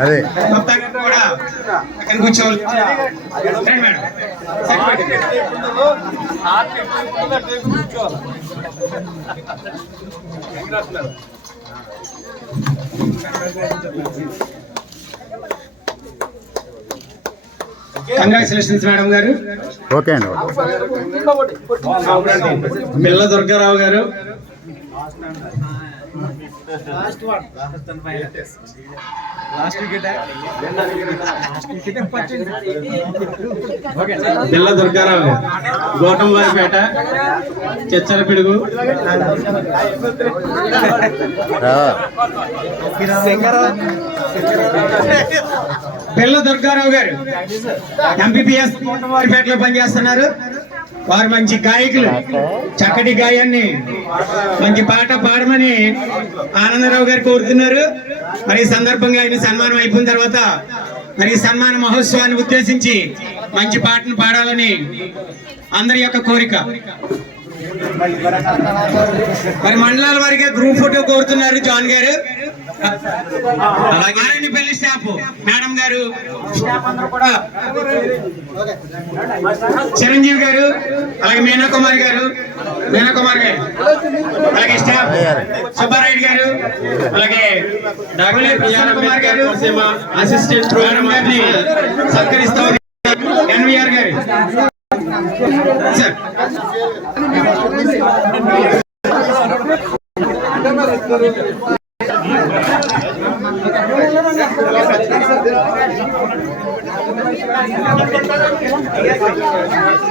అదే. Congratulations madam గారు. Okay అండి పిల్ల దుర్గారావు గారు. పిల్ల దుర్గారావు. గారు గోటంవారిపేట చెచ్చల పిడుగు. రా. పిల్ల దుర్గారావు గారు. ఎంపీపీఎస్ వారిపేటలో పనిచేస్తున్నారు. వారు మంచి గాయకులు. చక్కటి గాయాన్ని మంచి పాట పాడమని ఆనందరావు గారు కోరుతున్నారు. మరి ఈ సందర్భంగా ఆయన సన్మానం అయిపోయిన తర్వాత మరి ఈ సన్మాన మహోత్సవాన్ని ఉద్దేశించి మంచి పాటను పాడాలని అందరి యొక్క కోరిక. మరి మండలాల వారిగా గ్రూప్ ఫోటో కోరుతున్నారు జాన్ గారు. అలాగే. పెళ్ళి స్టాఫ్. మేడం గారు. స్టాఫ్ అందరూ కూడా చిరంజీవి గారు అలాగే మీనా కుమార్ గారు. మీనా కుమార్ గారు. అలాగే స్టాఫ్. సుబ్బారాయుడు గారు. అలాగే కుమార్ గారు. అసిస్టెంట్ ప్రోగ్రామ్ గారిని సత్కరిస్తూ. ఎన్వీఆర్ గారు. Sir.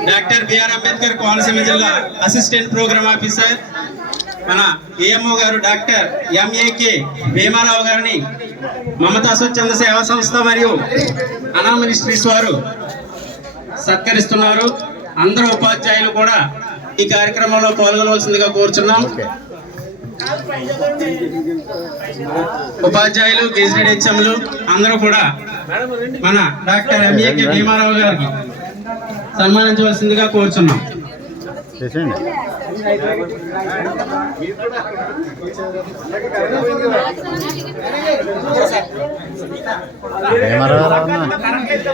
Doctor BR Ambedkar Konaseema జిల్లా అసిస్టెంట్ ప్రోగ్రామ్ ఆఫీసర్. మన ఏఎంఓ గారు డాక్టర్ ఎంఏకే భీమారావు గారిని మమతా స్వచ్ఛంద సేవా సంస్థ మరియు అనా మినిస్ట్రీస్ వారు సత్కరిస్తున్నారు. అందరు ఉపాధ్యాయులు కూడా ఈ కార్యక్రమంలో పాల్గొనవలసిందిగా కోరుచున్నాం. ఉపాధ్యాయులు గెజిటెడ్ హెచ్ఎంలు అందరూ కూడా మన డాక్టర్ ఎంఏకే భీమారావు గారికి సన్మానించవలసిందిగా కోరుచున్నాం. భీమారావు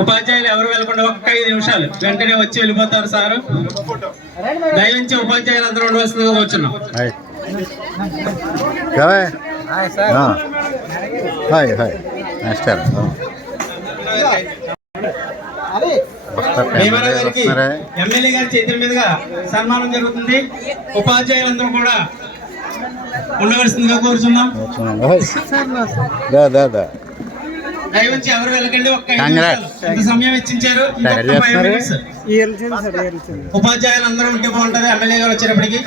ఉపాధ్యాయులు ఎవరు వెళ్ళకుండా ఒక్క ఐదు నిమిషాలు. వెంటనే వచ్చి వెళ్ళిపోతారు సారు. దయించి ఉపాధ్యాయులు అందరూ ఉండవలసిందిగా కూర్చున్నాం. ఎమ్మెల్యే గారి చేతుల మీదుగా సన్మానం జరుగుతుంది. ఉపాధ్యాయులందరూ కూడా ఉండవలసిందిగా కోరుచున్నాం. ఉపాధ్యాయులు అందరూ ఉంటే బాగుంటది. ఎమ్మెల్యే గారు వచ్చేటప్పటికి.